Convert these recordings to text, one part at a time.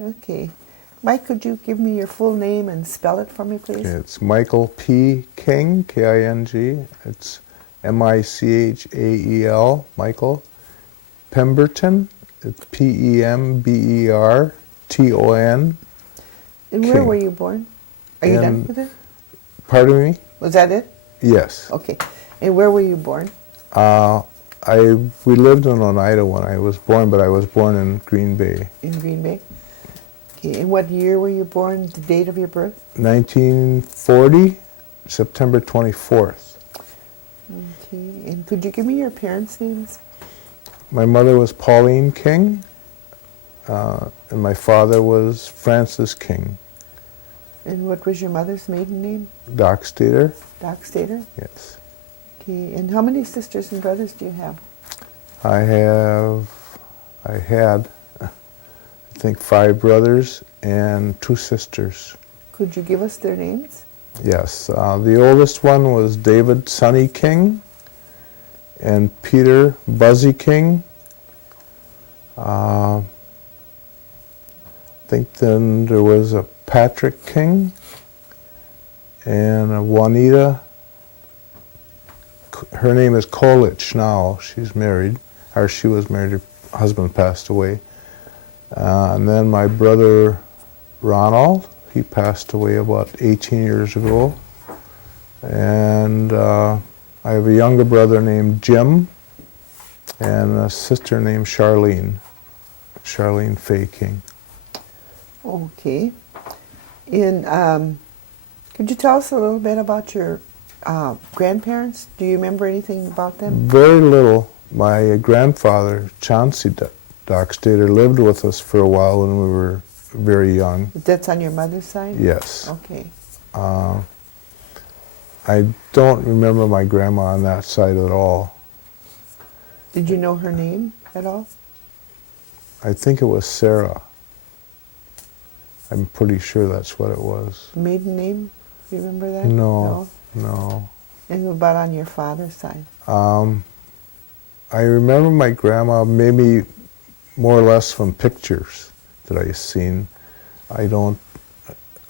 Okay. Mike, could you give me your full name and spell it for me, please? It's Michael P. King, K-I-N-G. It's M-I-C-H-A-E-L, Michael. Pemberton, it's P-E-M-B-E-R-T-O-N. And where were you born? Are you done with it? Pardon me? Was that it? Yes. Okay. And where were you born? We lived in Oneida when I was born, but I was born in Green Bay. In Green Bay? Okay. And what year were you born, the date of your birth? 1940, September 24th. Okay. And could you give me your parents' names? My mother was Pauline King, and my father was Francis King. And what was your mother's maiden name? Dockstader. Dockstader? Yes. Okay. And how many sisters and brothers do you have? I had, I think, 5 brothers and 2 sisters. Could you give us their names? Yes. The oldest one was David Sonny King and Peter Buzzy King. I think then there was a Patrick King and a Juanita. Her name is Colich now. She's married, or she was married. Her husband passed away. And then my brother Ronald, he passed away about 18 years ago. And I have a younger brother named Jim and a sister named Charlene Faye King. Okay. And could you tell us a little bit about your grandparents? Do you remember anything about them? Very little. My grandfather, Chauncey Dockstader, lived with us for a while when we were very young. That's on your mother's side? Yes. Okay. I don't remember my grandma on that side at all. Did you know her name at all? I think it was Sarah. I'm pretty sure that's what it was. Maiden name? Do you remember that? No. And what about on your father's side? I remember my grandma maybe more or less from pictures that I've seen. I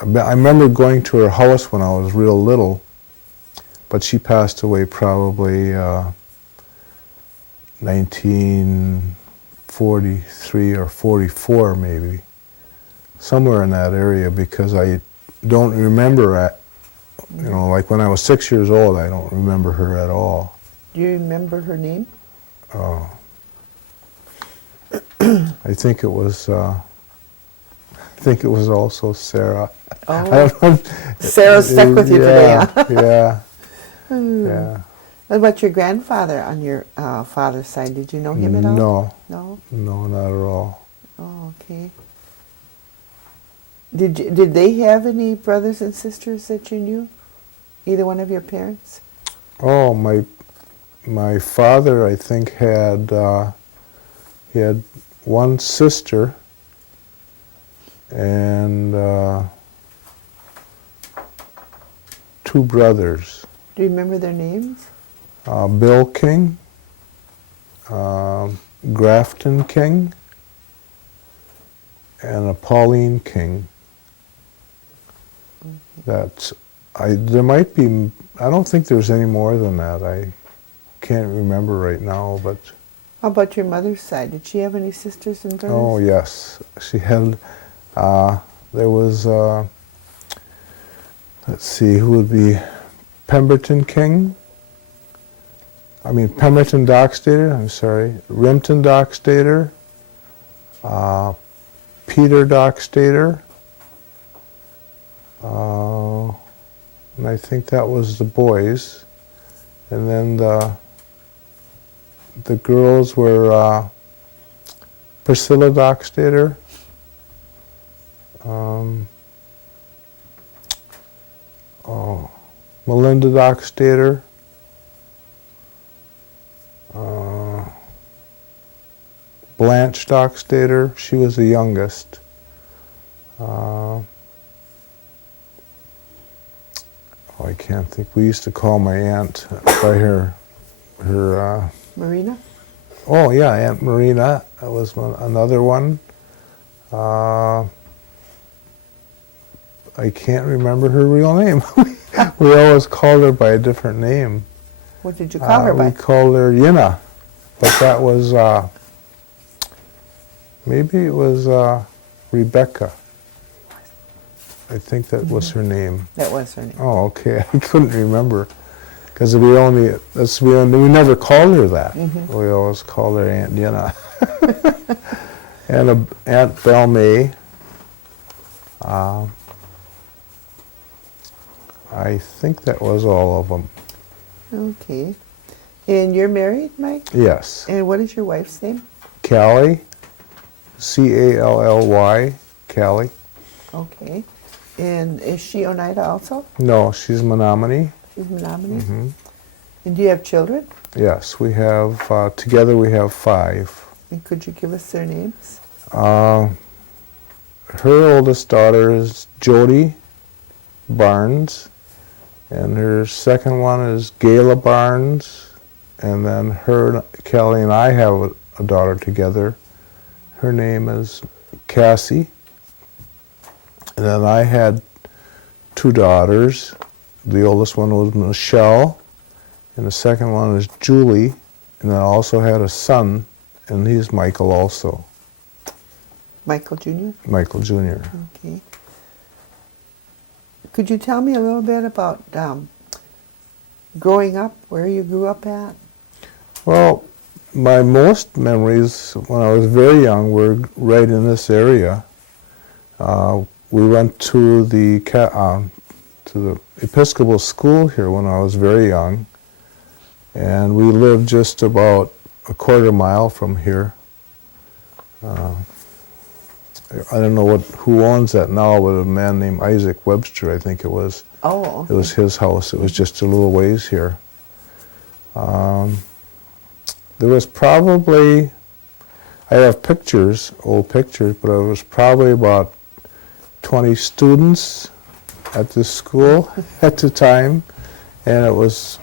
remember going to her house when I was real little, but she passed away probably 1943 or 44 maybe, somewhere in that area, because I don't remember like when I was 6 years old, I don't remember her at all. Do you remember her name? I think it was also Sarah. Oh, Sarah stuck with you today, huh? Yeah. Yeah. What about your grandfather on your father's side? Did you know him at all? No. No? No, not at all. Oh, okay. Did they have any brothers and sisters that you knew? Either one of your parents? Oh, my father, I think, he had one sister and 2 brothers. Do you remember their names? Bill King, Grafton King, and a Pauline King. There might be, I don't think there's any more than that. I can't remember right now, but. How about your mother's side? Did she have any sisters and brothers? Oh, yes. She had, there was, let's see, who would be Pemberton Dockstader, I'm sorry, Rimpton Dockstader, Peter Dockstader, and I think that was the boys. And then the girls were Priscilla Dockstader, Melinda Dockstader, Blanche Dockstader, she was the youngest. I can't think. We used to call my aunt by her. Marina? Oh yeah, Aunt Marina. That was another one. I can't remember her real name. We always called her by a different name. What did you call her by? We called her Yina, but that was, maybe it was Rebecca. I think that was her name. That was her name. Oh, okay. I couldn't remember because we never called her that. We always called her Aunt Yina. And Aunt Belle May. I think that was all of them. Okay. And you're married, Mike? Yes. And what is your wife's name? Callie, Cally, Callie. Okay. And is she Oneida also? No, she's Menominee. She's Menominee? And do you have children? Yes, we have, together we have 5. And could you give us their names? Her oldest daughter is Jody Barnes, and her second one is Gayla Barnes, and then Kelly and I have a daughter together. Her name is Cassie. And then I had 2 daughters. The oldest one was Michelle, and the second one is Julie, and then I also had a son, and he's Michael also. Michael Jr.? Michael Jr. Okay. Could you tell me a little bit about growing up, where you grew up at? Well, my most memories when I was very young were right in this area. We went to the Episcopal school here when I was very young, and we lived just about a quarter mile from here. I don't know who owns that now, but a man named Isaac Webster, I think it was. Oh, okay. It was his house. It was just a little ways here. There was probably, I have pictures, old pictures, but it was probably about 20 students at this school at the time, and it was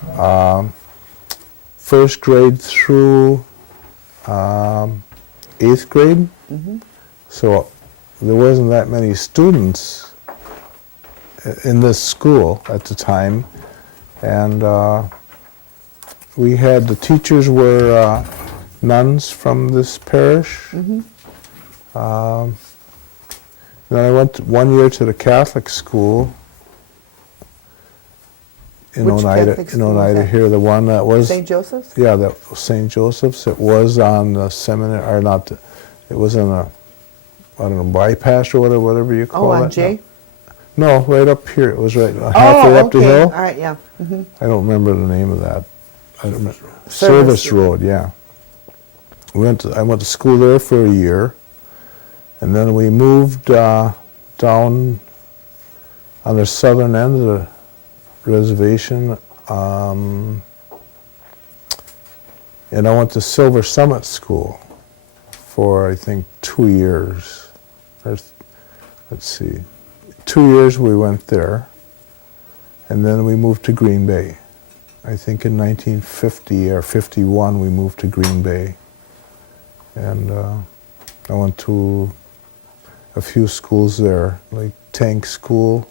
first grade through 8th grade. So there wasn't that many students in this school at the time, and we had, the teachers were nuns from this parish. Then I went 1 year to the Catholic school in Which Oneida, Catholic school was that? here, the one that was, St. Joseph's? yeah, that was St. Joseph's. It was on the seminary, or not, it was in a, I don't know, bypass or whatever you call it. Oh, on J? No, right up here. It was right halfway up the hill. All right, yeah. I don't remember the name of that. I don't remember. Service Service Road, yeah. I went to school there for a year, and then we moved down on the southern end of the reservation, and I went to Silver Summit School for, I think, 2 years. Let's see. 2 years we went there, and then we moved to Green Bay. I think in 1950 or 51 we moved to Green Bay. And I went to a few schools there, like Tank School.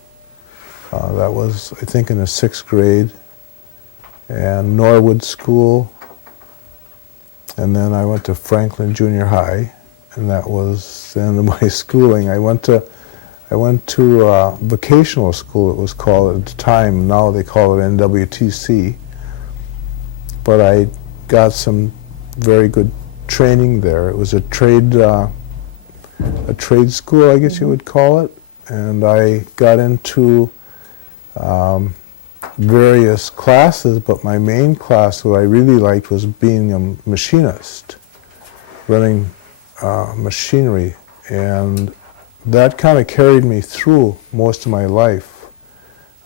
That was, I think, in the 6th grade. And Norwood School. And then I went to Franklin Junior High, and that was the end of my schooling. I went to vocational school, it was called at the time. Now they call it NWTC. But I got some very good training there. It was a trade school, I guess you would call it. And I got into various classes, but my main class, what I really liked, was being a machinist, running machinery. And that kind of carried me through most of my life.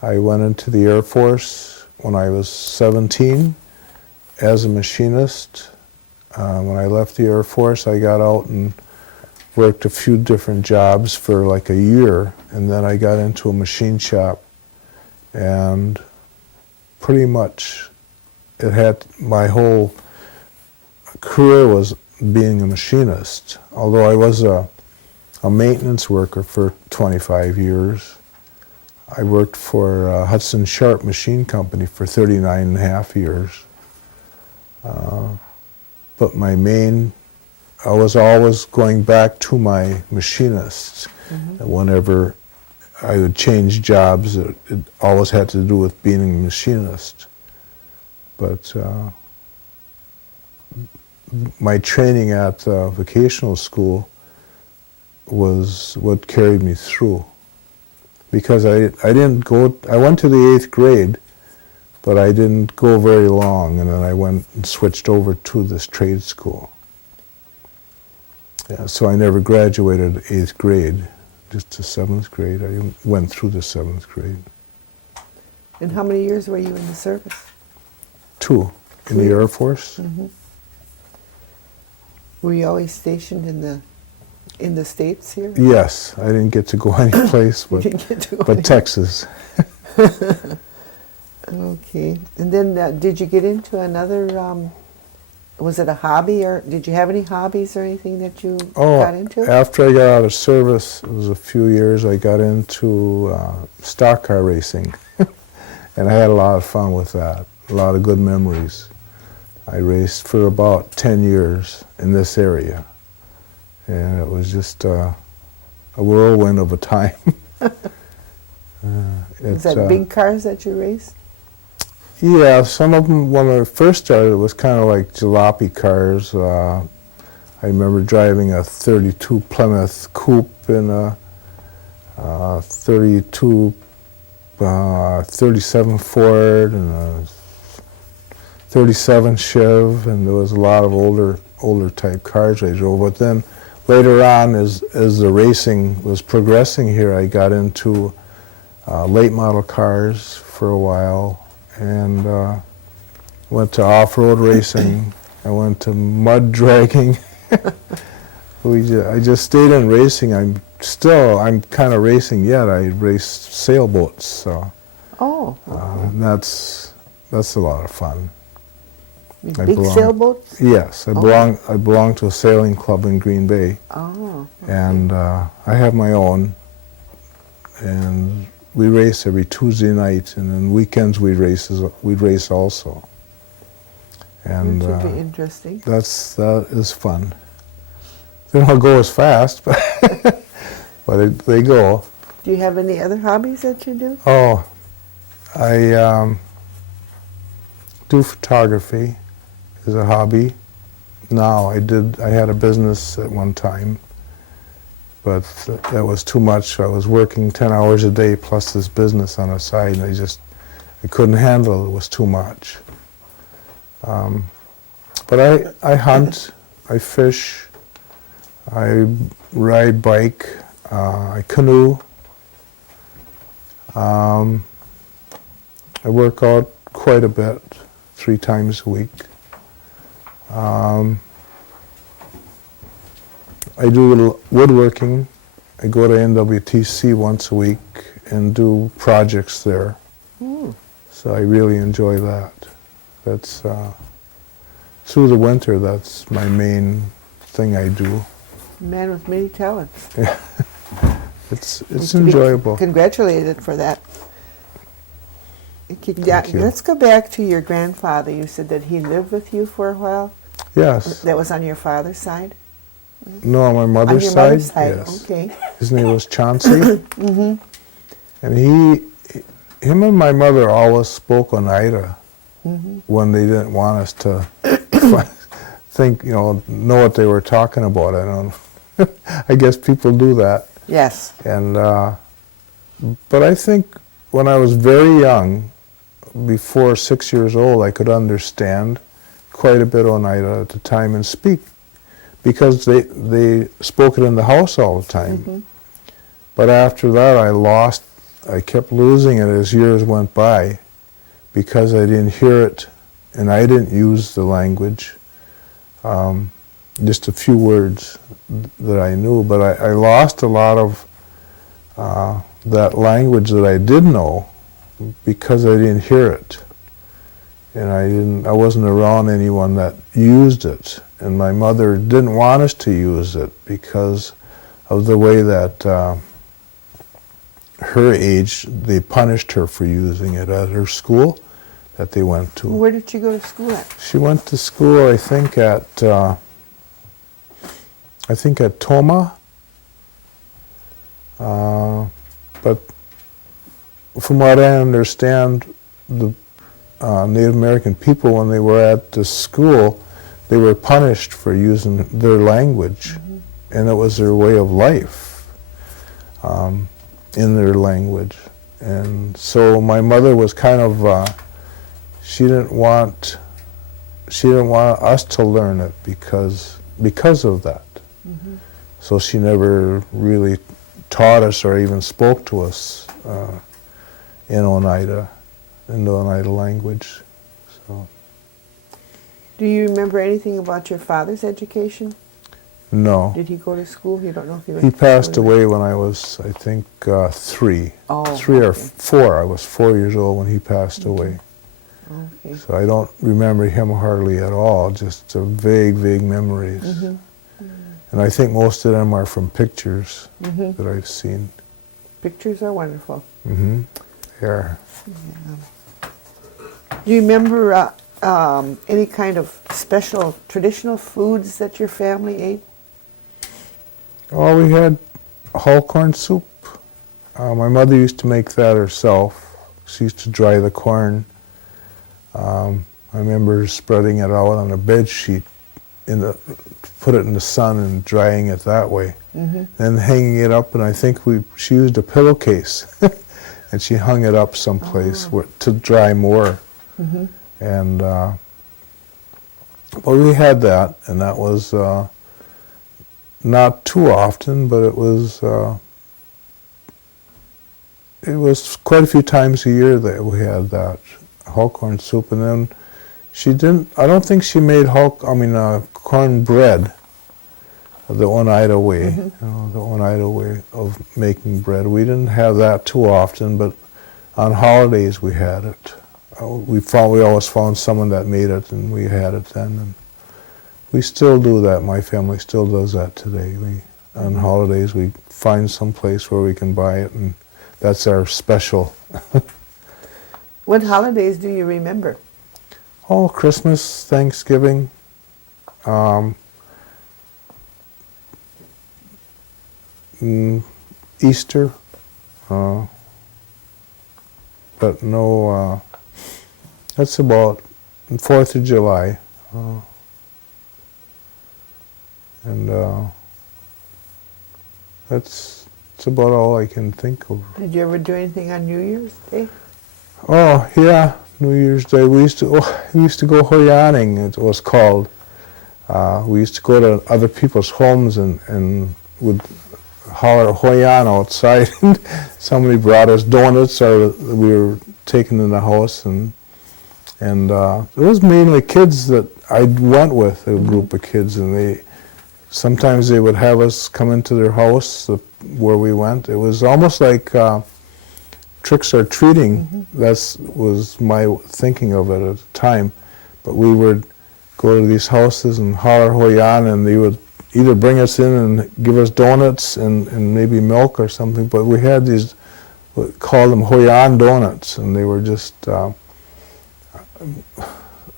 I went into the Air Force when I was 17 as a machinist. When I left the Air Force, I got out and worked a few different jobs for like a year, and then I got into a machine shop, and pretty much my whole career was being a machinist, although I was a maintenance worker for 25 years. I worked for Hudson Sharp Machine Company for 39 and a half years. But I was always going back to my machinists. Whenever I would change jobs, it always had to do with being a machinist. But my training at vocational school was what carried me through. Because I went to the 8th grade, but I didn't go very long, and then I went and switched over to this trade school. Yeah, so I never graduated 8th grade, just to 7th grade. I went through the 7th grade. And how many years were you in the service? 2, in the Air Force. Were you always stationed in the States here? Yes, I didn't get to go any place but, You didn't get to go but Texas. Okay. And then did you get into another, was it a hobby, or did you have any hobbies or anything that you got into? After I got out of service, it was a few years, I got into stock car racing. And I had a lot of fun with that, a lot of good memories. I raced for about 10 years in this area. And it was just a whirlwind of a time. Was that big cars that you raced? Yeah, some of them, when I first started, it was kind of like jalopy cars. I remember driving a 32 Plymouth Coupe and a 37 Ford and a 37 Chev, and there was a lot of older type cars I drove. But then later on, as the racing was progressing here, I got into late model cars for a while, and went to off-road racing. I went to mud dragging. I just stayed in racing. I'm kind of racing yet. I race sailboats, so that's a lot of fun. Big sailboats? Yes, I belong to a sailing club in Green Bay. Oh. Okay. And I have my own, and we race every Tuesday night, and then weekends we'd race also. And that should be interesting. That is fun. They don't go as fast, but they go. Do you have any other hobbies that you do? Oh, I do photography as a hobby. Now I had a business at one time, but that was too much. I was working 10 hours a day plus this business on the side, and I couldn't handle it. It was too much. But I hunt, I fish, I ride bike, I canoe. I work out quite a bit, 3 times a week. I do woodworking. I go to NWTC once a week and do projects there. So I really enjoy that. That's through the winter, that's my main thing I do. Man with many talents. Yeah. It's enjoyable. Congratulated for that. Thank you. Let's go back to your grandfather. You said that he lived with you for a while? Yes. That was on your father's side? No, on my mother's on your side. Mother's side. Yes. Okay. His name was Chauncey. And him and my mother always spoke Oneida when they didn't want us to think, know what they were talking about. I don't know. I guess people do that. Yes. And but I think when I was very young, before 6 years old, I could understand quite a bit Oneida at the time and speak, because they spoke it in the house all the time. But after that, I kept losing it as years went by, because I didn't hear it and I didn't use the language. Just a few words that I knew, but I lost a lot of that language that I did know because I didn't hear it, and I wasn't around anyone that used it, and my mother didn't want us to use it because of the way that her age, they punished her for using it at her school that they went to. Where did she go to school at? She went to school, I think at Toma, but from what I understand, the Native American people, when they were at the school, they were punished for using their language, and it was their way of life in their language. And so my mother was kind of, she didn't want us to learn it because of that. So she never really taught us or even spoke to us in Oneida, in the Oneida language. So. Do you remember anything about your father's education? No. Did he go to school? You don't know if he went He to passed school? away when I was, I think, 3. Oh, 3 or okay. 4. I was 4 years old when he passed away. Okay. So I don't remember him hardly at all, just vague memories. And I think most of them are from pictures that I've seen. Pictures are wonderful. They are. Do you remember any kind of special traditional foods that your family ate? Oh, we had whole corn soup. My mother used to make that herself. She used to dry the corn. I remember spreading it out on a bed sheet, put it in the sun and drying it that way. Then hanging it up, and I think she used a pillowcase, and she hung it up someplace to dry more. And well, we had that, and that was not too often, but it was quite a few times a year that we had that whole corn soup. And then I don't think she made corn bread the Oneida way, the Oneida way of making bread. We didn't have that too often, but on holidays we had it. We always found someone that made it, and we had it then. And we still do that. My family still does that today. On holidays we find some place where we can buy it, and that's our special. What holidays do you remember? Oh, Christmas, Thanksgiving, Easter, but no, that's about 4th of July. And that's about all I can think of. Did you ever do anything on New Year's Day? Oh, yeah, New Year's Day. We used to go hoyaning, it was called. We used to go to other people's homes and would holler hoyan outside. Somebody brought us donuts, or we were taken in the house, and it was mainly kids that I went with, a group of kids, and sometimes they would have us come into their house where we went. It was almost like tricks or treating. That was my thinking of it at the time. But we would go to these houses and holler hoyan, and they would either bring us in and give us donuts and maybe milk or something. But we had these, we called them hoyan donuts, and they were just,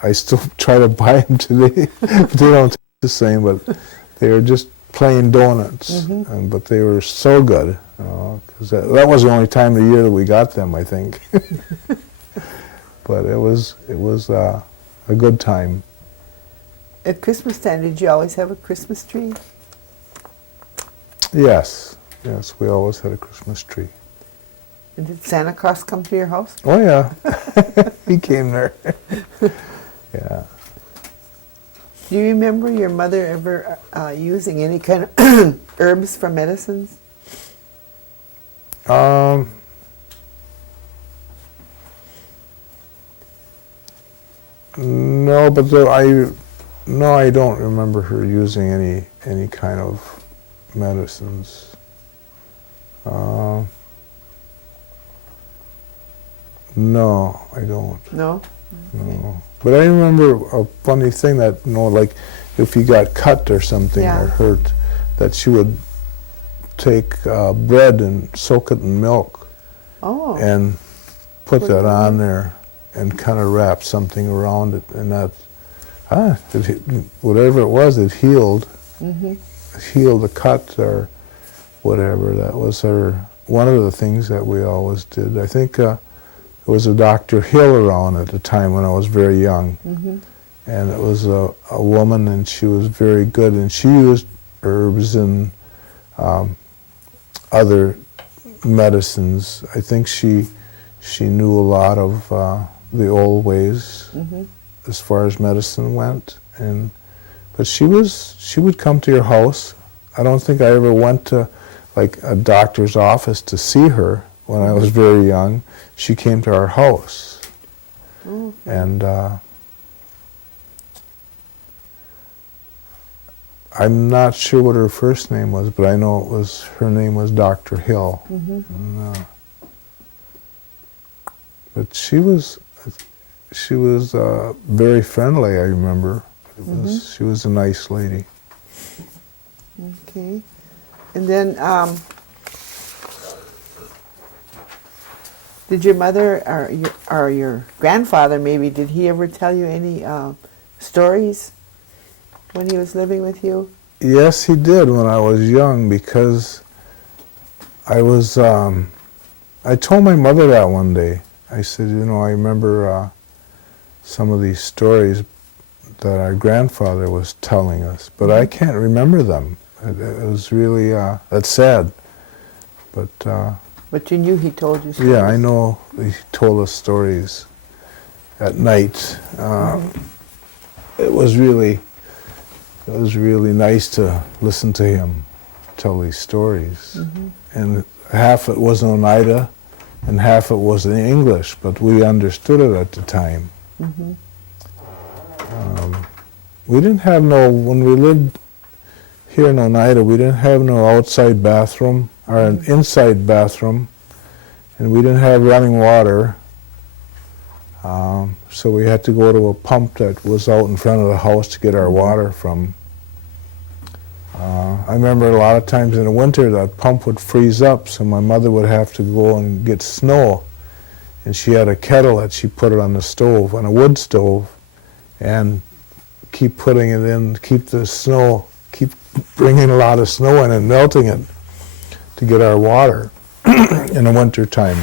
I still try to buy them today. They don't taste the same, but they were just plain donuts. But they were so good, because that was the only time of the year that we got them, I think. But it was a good time. At Christmas time, did you always have a Christmas tree? Yes, we always had a Christmas tree. And did Santa Claus come to your house? Oh yeah, he came there. Yeah. Do you remember your mother ever using any kind of herbs for medicines? No, but I don't remember her using any kind of medicines. No, I don't. No? No. But I remember a funny thing that, like if you got cut or something or hurt, that she would take bread and soak it in milk Oh. and put Put it that on on there and kind of wrap something around it, and that, whatever it was, it healed. Mm-hmm. Heal the cut or whatever. That was one of the things that we always did. I think there was a Dr. Hill around at the time when I was very young, Mm-hmm. and it was a woman, and she was very good, and she used herbs and other medicines. I think she knew a lot of the old ways Mm-hmm. as far as medicine went, but she would come to your house. I don't think I ever went to like a doctor's office to see her when I was very young. She came to our house. Oh, And I'm not sure what her first name was, but I know her name was Dr. Hill. mm-hmm. And, but she was very friendly, I remember. She was a nice lady. Okay. And then, did your mother or your grandfather maybe, did he ever tell you any stories when he was living with you? Yes, he did when I was young, because I told my mother that one day. I said, I remember some of these stories that our grandfather was telling us, but I can't remember them. It was really, that's sad. But you knew he told you stories. Yeah, I know he told us stories at night. It was really nice to listen to him tell these stories. And half it was in Oneida and half it was in English, but we understood it at the time. We didn't have when we lived here in Oneida, we didn't have no outside bathroom or an inside bathroom, and we didn't have running water. So we had to go to a pump that was out in front of the house to get our water from. I remember a lot of times in the winter that pump would freeze up, so my mother would have to go and get snow. And she had a kettle that she put it on the stove, on a wood stove, and keep putting it in, keep bringing a lot of snow in and melting it to get our water in the winter time.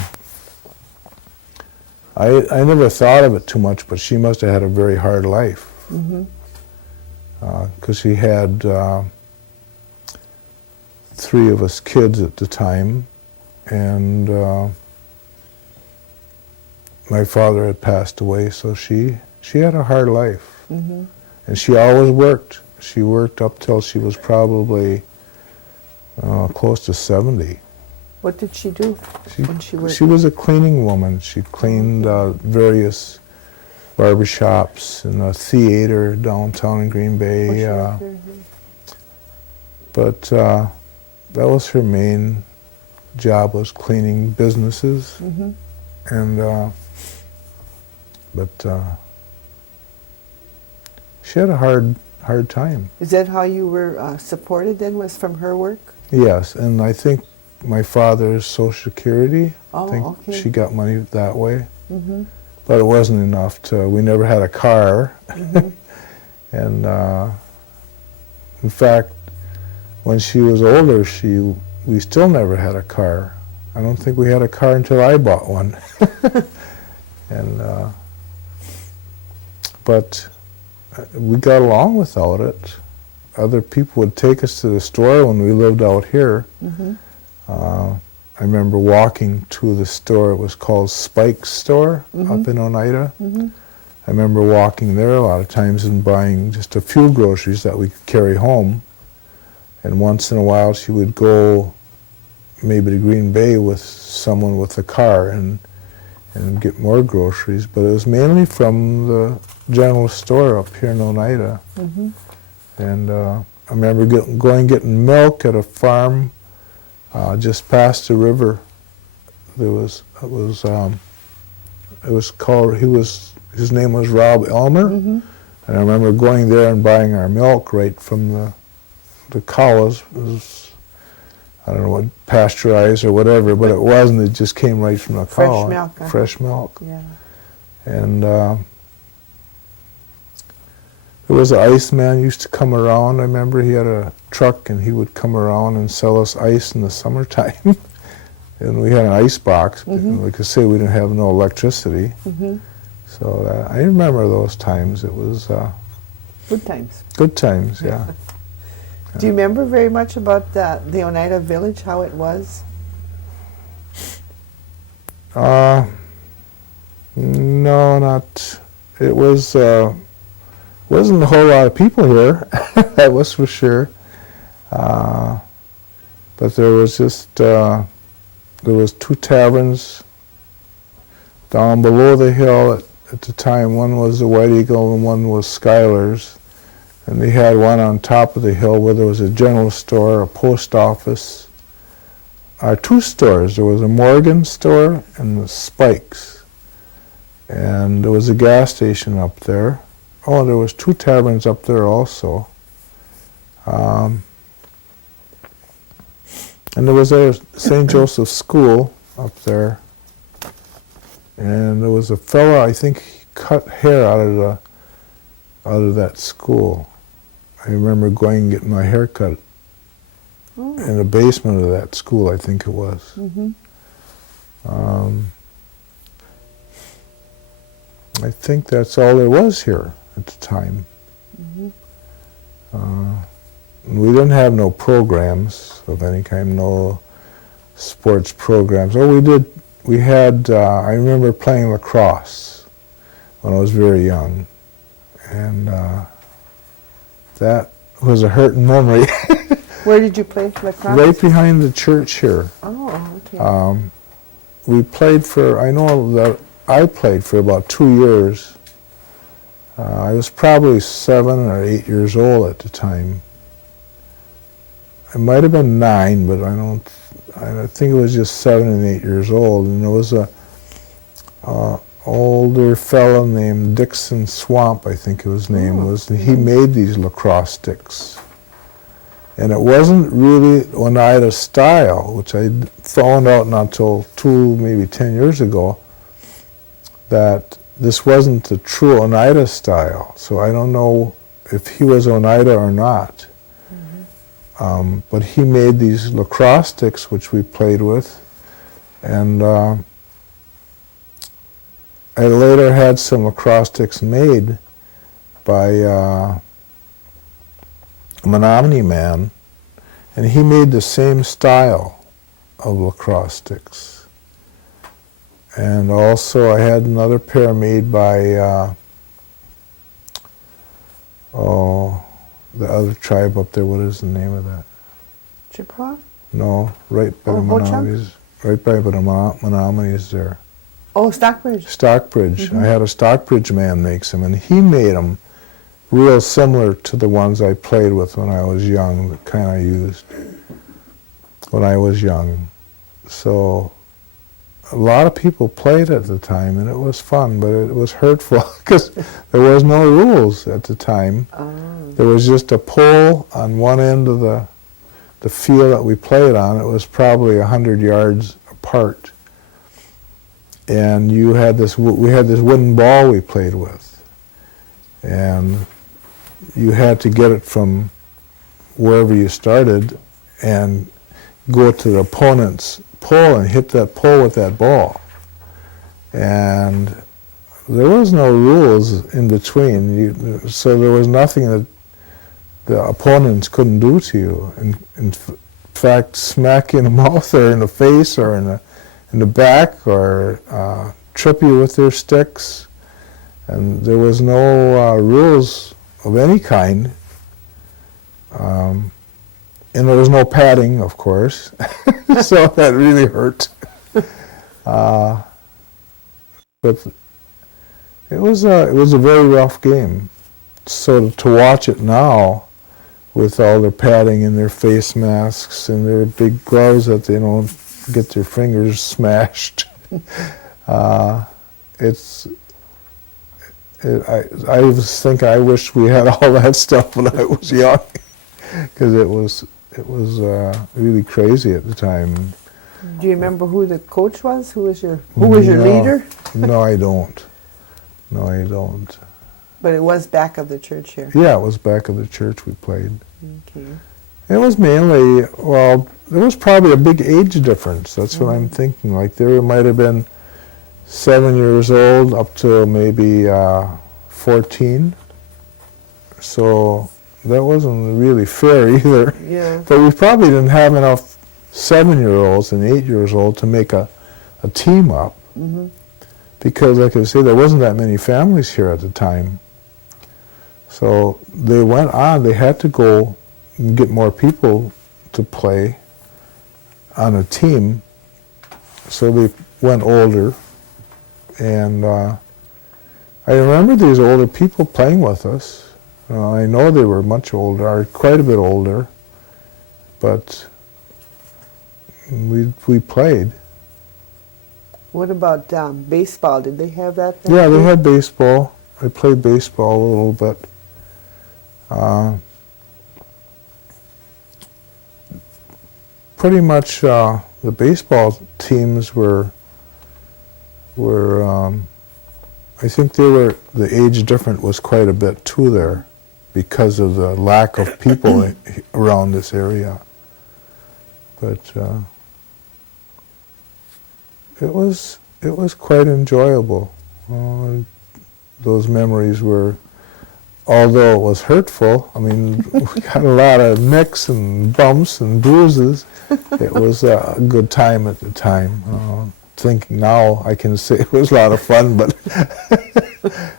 I never thought of it too much, but she must have had a very hard life. Because she had 3 of us kids at the time, and my father had passed away, so she had a hard life. And she always worked. She worked up till she was probably close to 70. What did she do when she worked? She was a cleaning woman. She cleaned various barbershops and a theater downtown in Green Bay. But that was her main job, was cleaning businesses. And but she had a hard time. Is that how you were supported then, was from her work? Yes, and I think my father's Social Security, I think okay. she got money that way. But it wasn't enough we never had a car. And in fact, when she was older, we still never had a car. I don't think we had a car until I bought one. And but we got along without it. Other people would take us to the store when we lived out here. I remember walking to the store. It was called Spike's store up in Oneida. I remember walking there a lot of times and buying just a few groceries that we could carry home. And once in a while she would go maybe to Green Bay with someone with a car and get more groceries. But it was mainly from the general store up here in Oneida. And I remember getting milk at a farm just past the river. His name was Rob Elmer, and I remember going there and buying our milk right from the cows. I don't know what, pasteurized or whatever, but it wasn't. It just came right from the cow. Fresh milk. Fresh milk. Yeah. And there was an ice man used to come around. I remember he had a truck and he would come around and sell us ice in the summertime. And we had an ice box. Mm-hmm. Like I say, we didn't have no electricity. Mm-hmm. So I remember those times. It was Good times. good times, yeah. Do you remember very much about the Oneida Village, how it was? No, not. It was wasn't a whole lot of people here. That was for sure. But there was just there was two taverns down below the hill at the time. One was the White Eagle and one was Schuyler's. And they had one on top of the hill where there was a general store, a post office. Two stores. There was a Morgan store and the Spikes. And there was a gas station up there. Oh, there was two taverns up there also. And there was a St. Joseph's School up there. And there was a fellow, I think, he cut hair out of that school. I remember going and getting my hair cut in the basement of that school, I think it was. Mm-hmm. I think that's all there was here at the time. Mm-hmm. We didn't have no programs of any kind, no sports programs. Oh, we did. We had, I remember playing lacrosse when I was very young. And that was a hurting memory. Where did you play lacrosse? Right behind the church here. Oh, okay. We played for, I know that I played for about 2 years. I was probably 7 or 8 years old at the time. I might have been 9, but I think it was just 7 and 8 years old. And there was a older fellow named Dixon Swamp, I think his name was, and he made these lacrosse sticks. And it wasn't really Oneida style, which I found out not until maybe 10 years ago, that this wasn't the true Oneida style. So I don't know if he was Oneida or not. Mm-hmm. But he made these lacrosse sticks, which we played with. And I later had some lacrosse sticks made by a Menominee man, and he made the same style of lacrosse sticks. And also I had another pair made by the other tribe up there. What is the name of that? Chippewa? No, right by the Menominees. Right by the Menominees there. Oh, Stockbridge. Stockbridge. Mm-hmm. I had a Stockbridge man make them, and he made them real similar to the ones I played with when I was young, the kind I used when I was young. So a lot of people played at the time, and it was fun, but it was hurtful because there was no rules at the time. Oh. There was just a pole on one end of the field that we played on. It was probably 100 yards apart. And we had this wooden ball we played with. And you had to get it from wherever you started and go to the opponent's pole and hit that pole with that ball. And there was no rules in between, so there was nothing that the opponents couldn't do to you. In fact, smack you in the mouth or in the face or in the back or trip you with their sticks. And there was no rules of any kind. And there was no padding, of course, so that really hurt. But it was a very rough game. So to watch it now, with all their padding and their face masks and their big gloves that they don't get their fingers smashed, I think I wish we had all that stuff when I was young, because it was really crazy at the time. Do you remember who the coach was? Who was your leader? No, I don't. No, I don't. But it was back of the church here. Yeah, it was back of the church we played. Okay. It was mainly, well, there was probably a big age difference. That's what I'm thinking. Like there might have been 7 years old up to maybe 14. So that wasn't really fair either. Yeah. But we probably didn't have enough 7-year-olds and 8-years-old to make a team up. Mm-hmm. Because, like I say, there wasn't that many families here at the time. So they went on, they had to go and get more people to play on a team. So they went older. And I remember these older people playing with us. I know they were much older, or quite a bit older. But we played. What about baseball? Did they have that then? Yeah, they had baseball. I played baseball a little bit. Pretty much the baseball teams were I think the age difference was quite a bit too there because of the lack of people around this area. But it was quite enjoyable. Those memories were, although it was hurtful, I mean, we got a lot of nicks and bumps and bruises. It was a good time at the time. Thinking now, I can say it was a lot of fun, but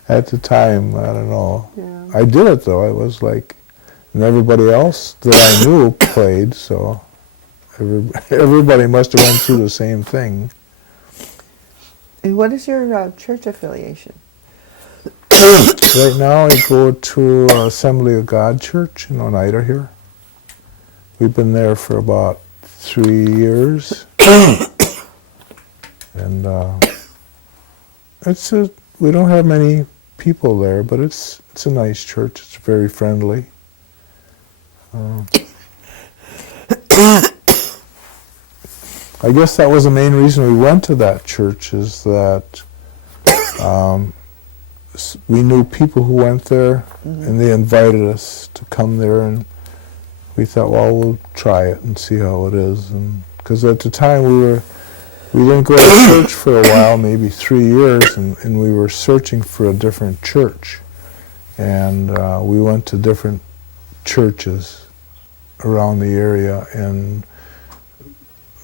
at the time, I don't know. Yeah. I did it though. I was like, and everybody else that I knew played, so everybody must have went through the same thing. And what is your church affiliation? Right now I go to Assembly of God Church in Oneida here. We've been there for about 3 years. And we don't have many people there, but it's a nice church. It's very friendly. I guess that was the main reason we went to that church, is that we knew people who went there, and they invited us to come there, and we thought, well, we'll try it and see how it is. And because at the time we didn't go to church for a while, maybe 3 years, and we were searching for a different church. And we went to different churches around the area, and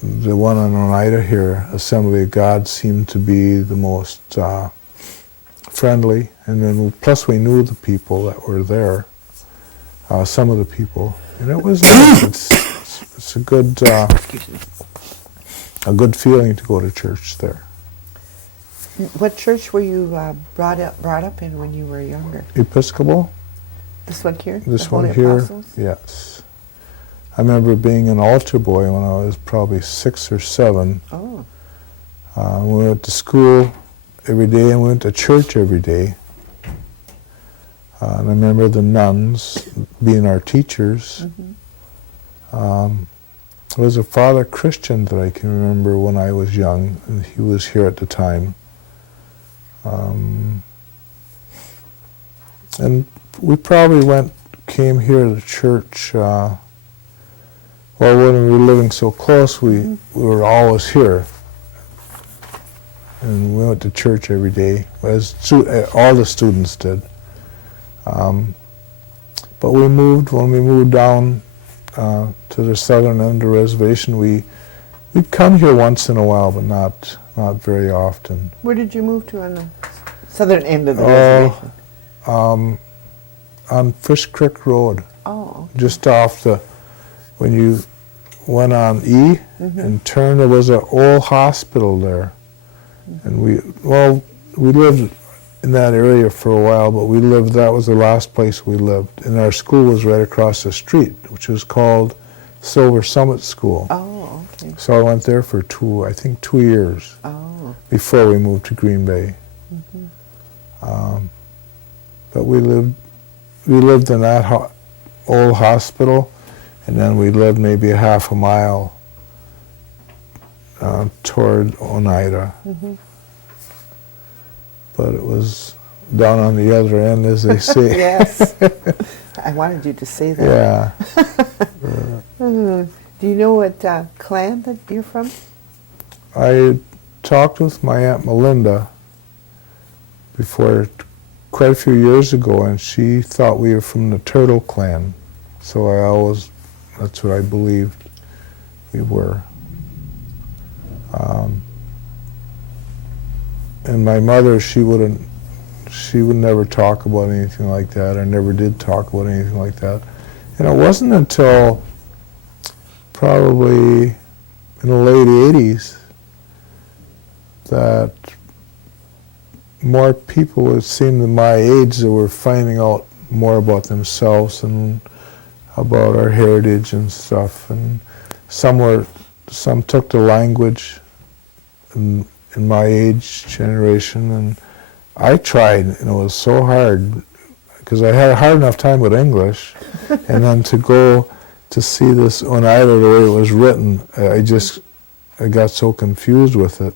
the one in Oneida here, Assembly of God, seemed to be the most friendly. And then plus we knew the people that were there, some of the people, and it was nice. It's a good feeling to go to church there. What church were you brought up in when you were younger? Episcopal. This one here? This one here, yes. I remember being an altar boy when I was probably 6 or 7. Oh. We went to school every day and we went to church every day. And I remember the nuns being our teachers. There was a Father Christian that I can remember when I was young, and he was here at the time. And we probably came here to church, well, when we were living so close, we were always here. And we went to church every day, as all the students did. But when we moved down to the southern end of the reservation, we'd come here once in a while, but not very often. Where did you move to on the southern end of the reservation? On Fish Creek Road. Oh. Okay. Just off when you went on E and turned, there was an old hospital there. And we lived in that area for a while, but that was the last place we lived. And our school was right across the street, which was called Silver Summit School. Oh, okay. So I went there for 2 years before we moved to Green Bay. But we lived in that old hospital, and then we lived maybe a half a mile toward Oneida. But it was down on the other end, as they say. Yes. I wanted you to say that. Yeah. Do you know what clan that you're from? I talked with my Aunt Melinda before, quite a few years ago, and she thought we were from the Turtle clan. So that's what I believed we were. And my mother, she would never talk about anything like that, or never did talk about anything like that. And it wasn't until probably in the late 80s that more people, it seemed, in my age, that were finding out more about themselves and about our heritage and stuff. And some took the language in my age generation, and I tried, and it was so hard because I had a hard enough time with English, and then to go to see this Oneida the way it was written, I got so confused with it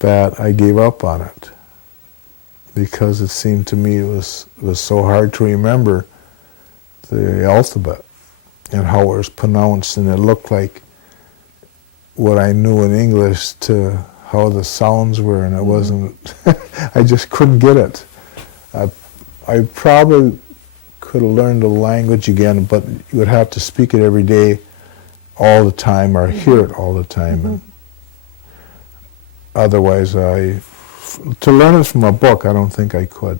that I gave up on it, because it seemed to me it was so hard to remember the alphabet and how it was pronounced, and it looked like what I knew in English to how the sounds were, and it wasn't, I just couldn't get it. I probably could have learned the language again, but you would have to speak it every day, all the time, or hear it all the time. And otherwise, to learn it from a book, I don't think I could.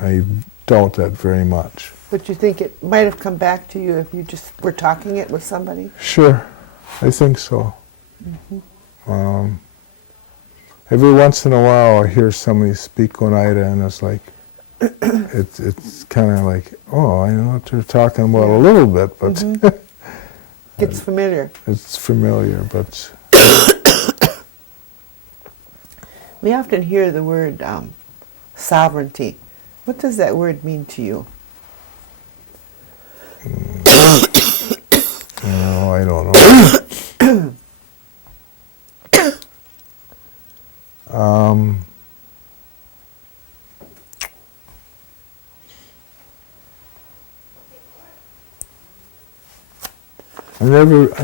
I doubt that very much. But you think it might have come back to you if you just were talking it with somebody? Sure, I think so. Every once in a while, I hear somebody speak Oneida, and it's like, it's kind of like, oh, I know what they're talking about a little bit, but It's familiar. it's familiar, but We often hear the word sovereignty. What does that word mean to you? no, I don't know. I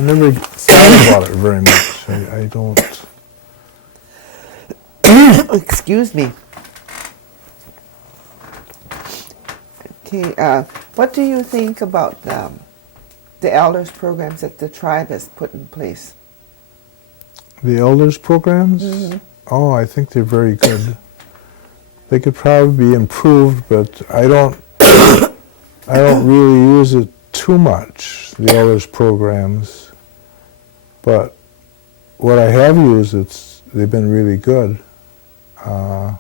never thought about it very much. I don't. Excuse me. Okay, what do you think about the elders programs that the tribe has put in place? The elders programs? Oh, I think they're very good. They could probably be improved, but I don't really use it too much, the elders programs. But what I have used, they've been really good. I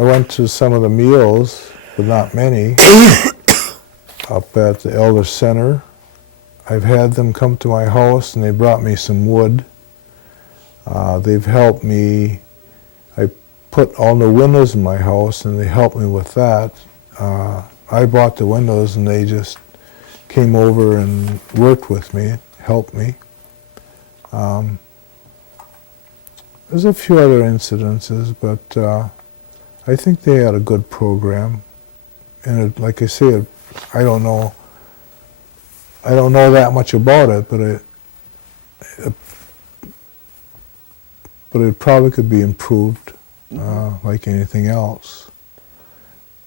went to some of the meals, but not many, up at the Elder Center. I've had them come to my house, and they brought me some wood. They've helped me. I put all the windows in my house, and they helped me with that. I bought the windows, and they just came over and worked with me, helped me. There's a few other incidences, but I think they had a good program. And like I say, I don't know that much about it, but it probably could be improved, like anything else.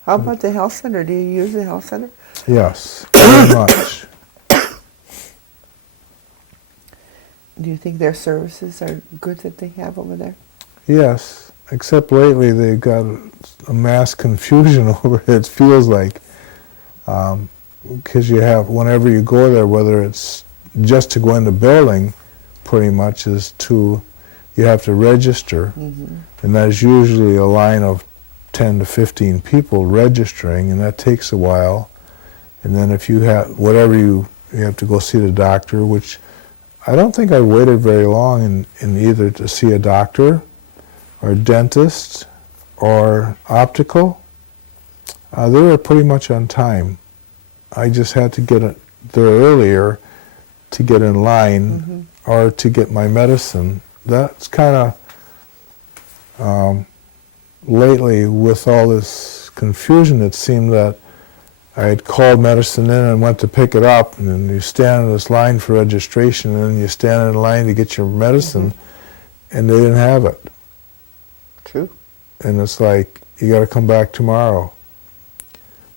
How about the health center? Do you use the health center? Yes, very much. Do you think their services are good that they have over there? Yes, except lately they've got a mass confusion over it, it feels like. Because you have, whenever you go there, whether it's just to go in the building, pretty much you have to register. And there's usually a line of 10 to 15 people registering, and that takes a while. And then if you have, you have to go see the doctor, which I don't think I waited very long in either to see a doctor or a dentist or optical. They were pretty much on time. I just had to get there earlier to get in line or to get my medicine. That's kind of, lately with all this confusion, it seemed that I had called medicine in and went to pick it up, and then you stand in this line for registration, and then you stand in line to get your medicine, and they didn't have it. True. And it's like, you got to come back tomorrow.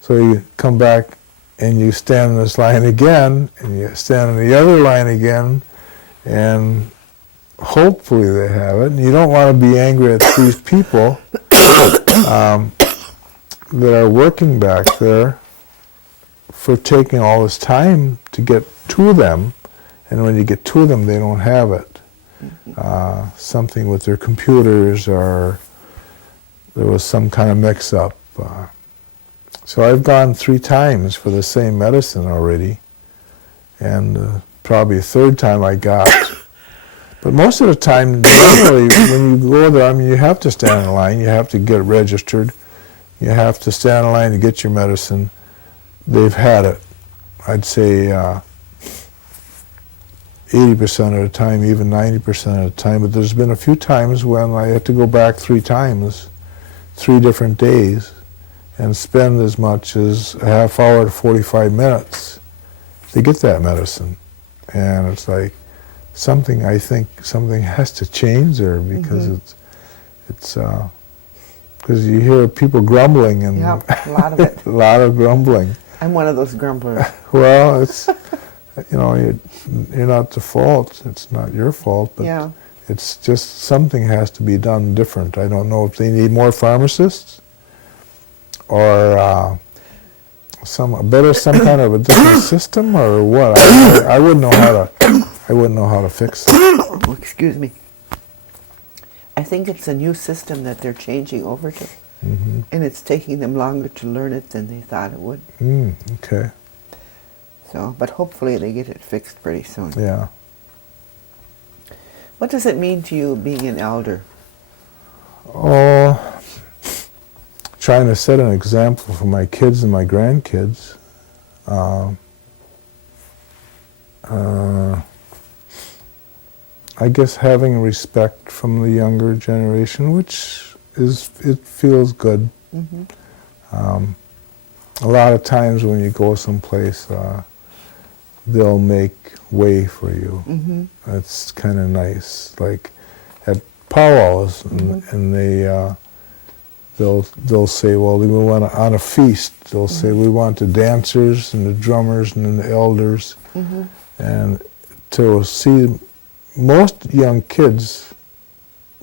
So you come back and you stand in this line again, and you stand in the other line again, and hopefully they have it. And you don't want to be angry at these people that are working back there for taking all this time to get to them, and when you get to them, they don't have it. Something with their computers, or there was some kind of mix-up. So I've gone 3 times for the same medicine already, and probably a 3rd time I got. But most of the time, generally, when you go there, I mean, you have to stand in line, you have to get registered, you have to stand in line to get your medicine. They've had it, I'd say 80% of the time, even 90% of the time. But there's been a few times when I had to go back 3 times, 3 different days, and spend as much as a half hour to 45 minutes to get that medicine. And it's like, I think something has to change there, because it's because you hear people grumbling, and Yep, a lot of it. a lot of grumbling. I'm one of those grumblers. Well, it's, you're not the fault. It's not your fault, but Yeah. it's just something has to be done different. I don't know if they need more pharmacists, or some kind of a different system, or what. I wouldn't know how to fix it. Oh, excuse me. I think it's a new system that they're changing over to, and it's taking them longer to learn it than they thought it would. Okay. So, but hopefully they get it fixed pretty soon. Yeah. What does it mean to you being an elder? Oh, trying to set an example for my kids and my grandkids. I guess having respect from the younger generation, which it feels good. A lot of times when you go someplace, they'll make way for you. That's kind of nice. Like at powwows, and they'll say, well, we want on a feast. They'll say, we want the dancers and the drummers and the elders, and to see. Most young kids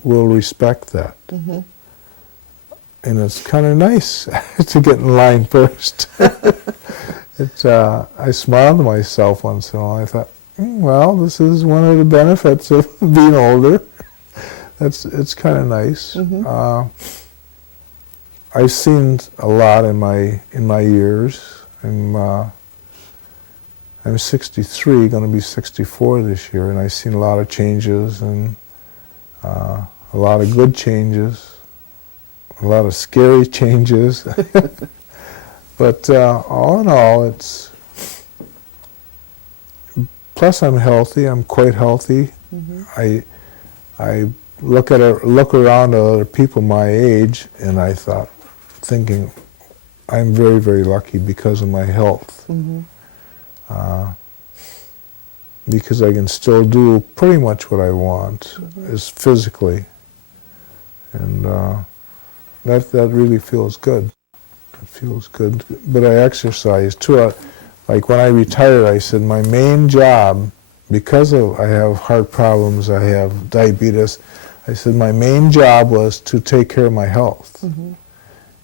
will respect that. And it's kind of nice to get in line first. I smiled to myself once in a while. I thought, well, this is one of the benefits of being older. It's kind of nice. I've seen a lot in my years. I'm 63, going to be 64 this year, and I've seen a lot of changes, and a lot of good changes, a lot of scary changes. But all in all, it's... Plus I'm healthy, I'm quite healthy. I look around at other people my age, and thinking, I'm very, very lucky because of my health. Because I can still do pretty much what I want, is physically, and that really feels good. It feels good. But I exercise too. Like when I retired, I said my main job, because I have heart problems, I have diabetes. I said my main job was to take care of my health,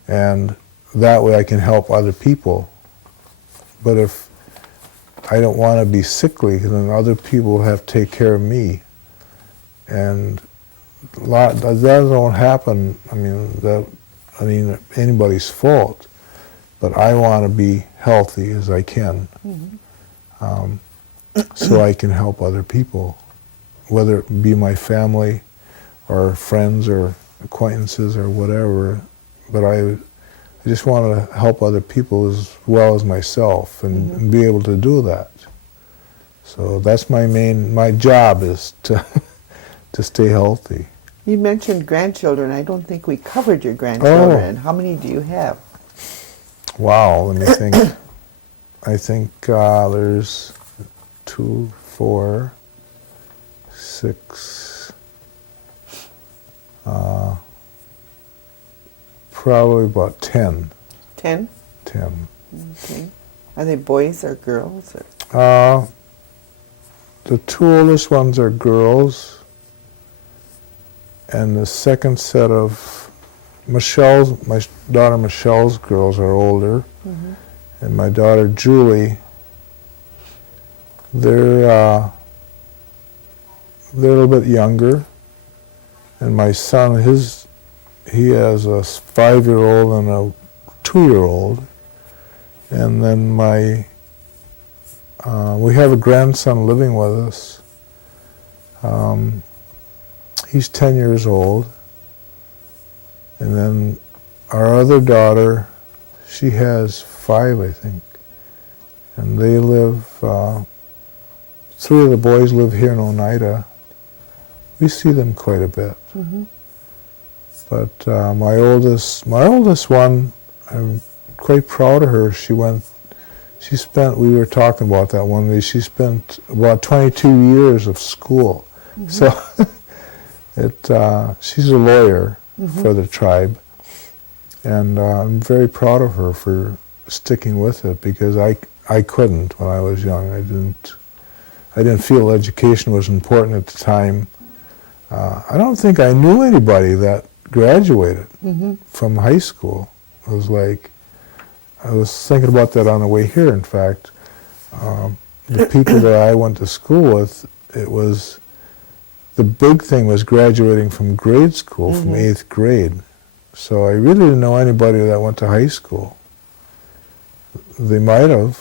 and that way I can help other people. But if I don't want to be sickly, then other people have to take care of me. And that don't happen. I mean, anybody's fault. But I want to be healthy as I can, so I can help other people, whether it be my family, or friends, or acquaintances, or whatever. But I just want to help other people as well as myself, and be able to do that. So that's my job is to to stay healthy. You mentioned grandchildren. I don't think we covered your grandchildren. How many do you have? Wow, let me think. I think there's 2, 4, 6, probably about 10. 10? 10. Okay. Are they boys or girls? Or? The 2 oldest ones are girls, and the second set of my daughter Michelle's girls are older, and my daughter Julie, they're a little bit younger, and my son, he has a 5-year-old and a 2-year-old, and then we have a grandson living with us. He's 10 years old. And then our other daughter, she has 5, I think. And they live, 3 of the boys live here in Oneida. We see them quite a bit. But my oldest one, I'm quite proud of her. We were talking about that one day, she spent about 22 years of school. So she's a lawyer for the tribe, and I'm very proud of her for sticking with it, because I couldn't when I was young. I didn't feel education was important at the time. I don't think I knew anybody that graduated from high school. It was like, I was thinking about that on the way here, in fact. The people that I went to school with, the big thing was graduating from grade school, from 8th grade. So I really didn't know anybody that went to high school. They might have,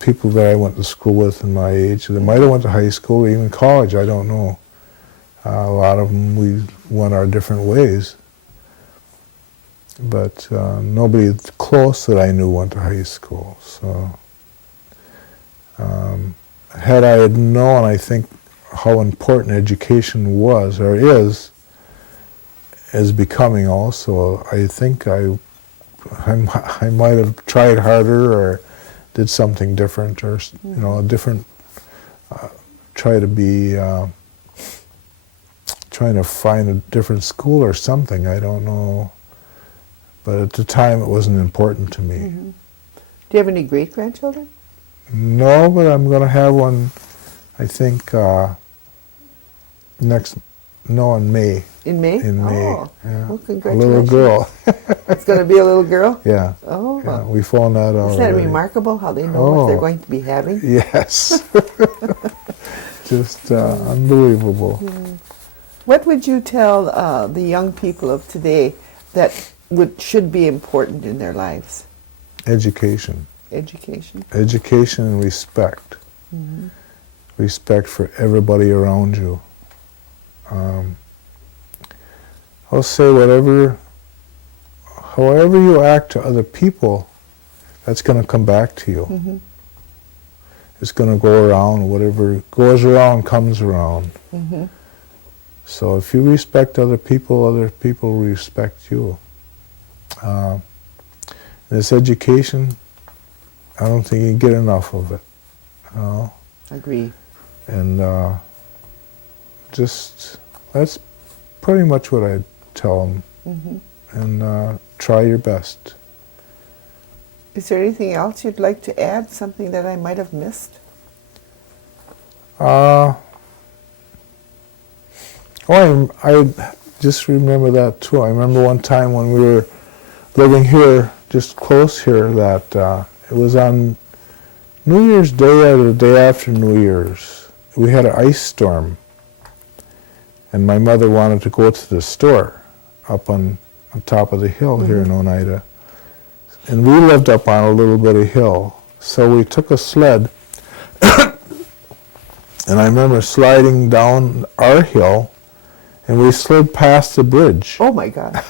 people that I went to school with in my age, they might have went to high school, even college, I don't know. A lot of them, we went our different ways. But nobody close that I knew went to high school. So had I had known, I think, how important education was, or is becoming also, I think I might have tried harder or did something different, or try to be trying to find a different school or something. I don't know. But at the time, it wasn't important to me. Do you have any great-grandchildren? No, but I'm going to have one, I think, in May. In May? In May, Oh, yeah. well, A congratulations. little girl. It's going to be a little girl? Yeah. Oh. Yeah, we found that out Isn't that already. remarkable how they know what they're going to be having? Yes. Just unbelievable. What would you tell the young people of today that should be important in their lives? Education. Education. Education and respect. Respect for everybody around you. I'll say however you act to other people, that's going to come back to you. It's going to go around. Whatever goes around comes around. So if you respect other people will respect you. This education, I don't think you can get enough of it. Agree. And that's pretty much what I'd tell them. And try your best. Is there anything else you'd like to add? Something that I might have missed? I just remember that too. I remember one time when we were living here, just close here, that it was on New Year's Day or the day after New Year's. We had an ice storm, and my mother wanted to go to the store up on top of the hill here in Oneida. And we lived up on a little bit of hill. So we took a sled, and I remember sliding down our hill, and we slid past the bridge. Oh my God.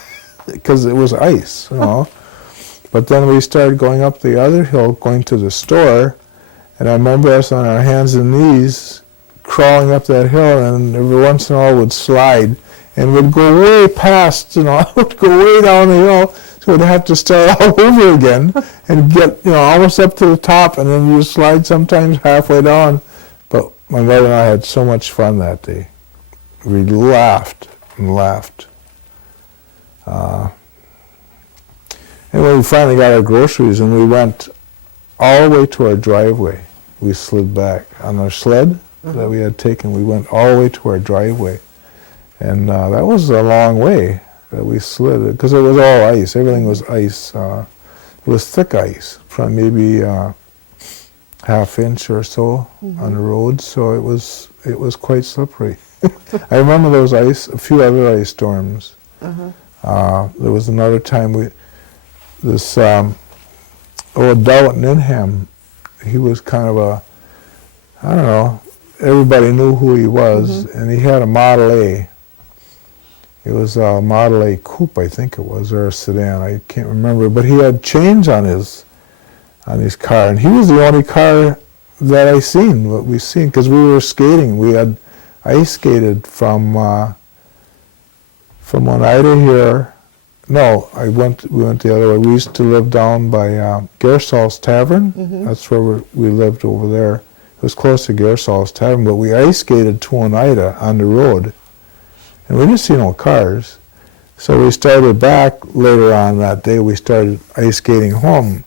Because it was ice, But then we started going up the other hill, going to the store, and I remember us on our hands and knees crawling up that hill, and every once in a while would slide and would go way past, would go way down the hill, so we'd have to start all over again and get, almost up to the top, and then you slide sometimes halfway down. But my mother and I had so much fun that day. We laughed and laughed. And when we finally got our groceries and we went all the way to our driveway, we slid back on our sled that we had taken. We went all the way to our driveway. And that was a long way that we slid, because it was all ice. Everything was ice. It was thick ice, from maybe half-inch or so on the road. So it was quite slippery. I remember there was a few other ice storms. There was another time this old Dowett Ninham, he was kind of everybody knew who he was, and he had a Model A. It was a Model A coupe, I think it was, or a sedan, I can't remember, but he had chains on his car, and he was the only car that we seen, because we were skating. We had ice skated from Oneida here. No, we went the other way. We used to live down by Gersol's Tavern. That's where we lived over there. It was close to Gersol's Tavern, but we ice skated to Oneida on the road. And we didn't see no cars. So we started back later on that day. We started ice skating home.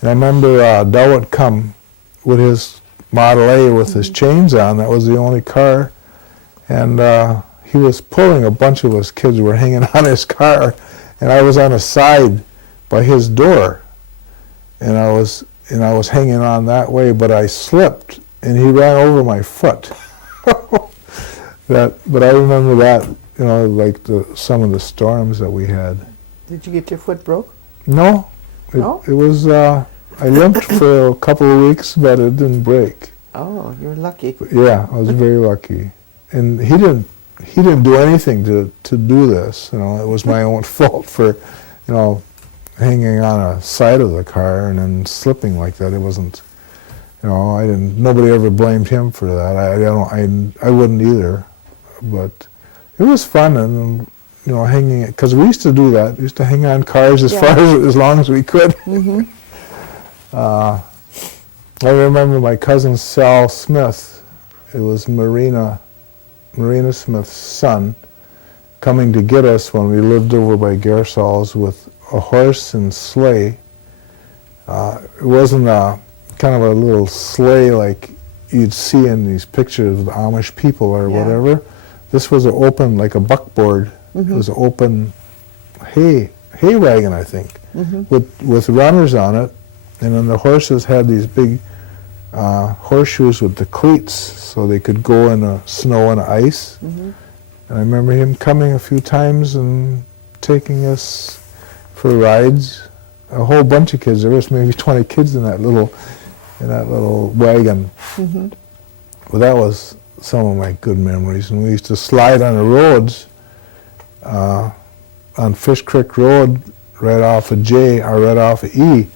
And I remember Dowett come with his Model A with his chains on. That was the only car. And he was pulling a bunch of us kids who were hanging on his car. And I was on a side by his door. And I was hanging on that way, but I slipped and he ran over my foot. But I remember that, like some of the storms that we had. Did you get your foot broke? No. No? It was, I limped for a couple of weeks, but it didn't break. Oh, you're lucky. Yeah, I was very lucky. And he didn't do anything to do this. It was my own fault for, hanging on a side of the car and then slipping like that. It wasn't, nobody ever blamed him for that. I wouldn't either. But it was fun, and hanging, because we used to do that. We used to hang on cars as long as we could. I remember my cousin Sal Smith. It was Marina Smith's son, coming to get us when we lived over by Gersol's with a horse and sleigh. It wasn't kind of a little sleigh like you'd see in these pictures of the Amish people or whatever. This was open, like a buckboard. It was an open hay wagon, I think, with runners on it. And then the horses had these big horseshoes with the cleats, so they could go in the snow and ice. And I remember him coming a few times and taking us for rides. A whole bunch of kids. There was maybe 20 kids in that little wagon. Well, that was some of my good memories. And we used to slide on the roads, on Fish Creek Road, right off of J, or right off of E.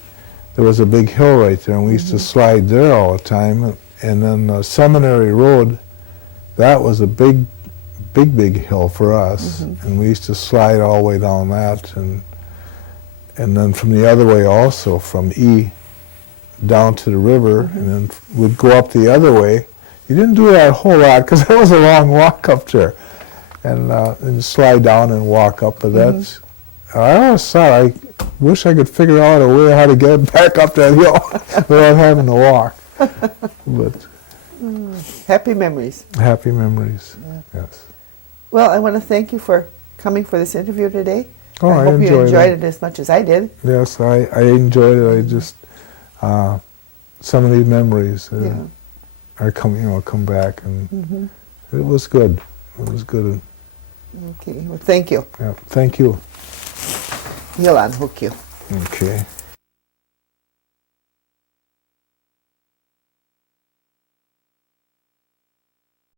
There was a big hill right there, and we used to slide there all the time. And then Seminary Road, that was a big hill for us. And we used to slide all the way down that, and then from the other way also, from E down to the river, and then we'd go up the other way. You didn't do that a whole lot, because that was a long walk up there. And slide down and walk up, but that's, I always thought, I wish I could figure out a way how to get back up that hill without having to walk. But happy memories. Happy memories, yes. Well, I want to thank you for coming for this interview today. Oh, I hope you enjoyed it as much as I did. Yes, I enjoyed it. I just, some of these memories are come back, and it was good. It was good. Okay, well, thank you. Yeah, thank you. He'll unhook you. Okay.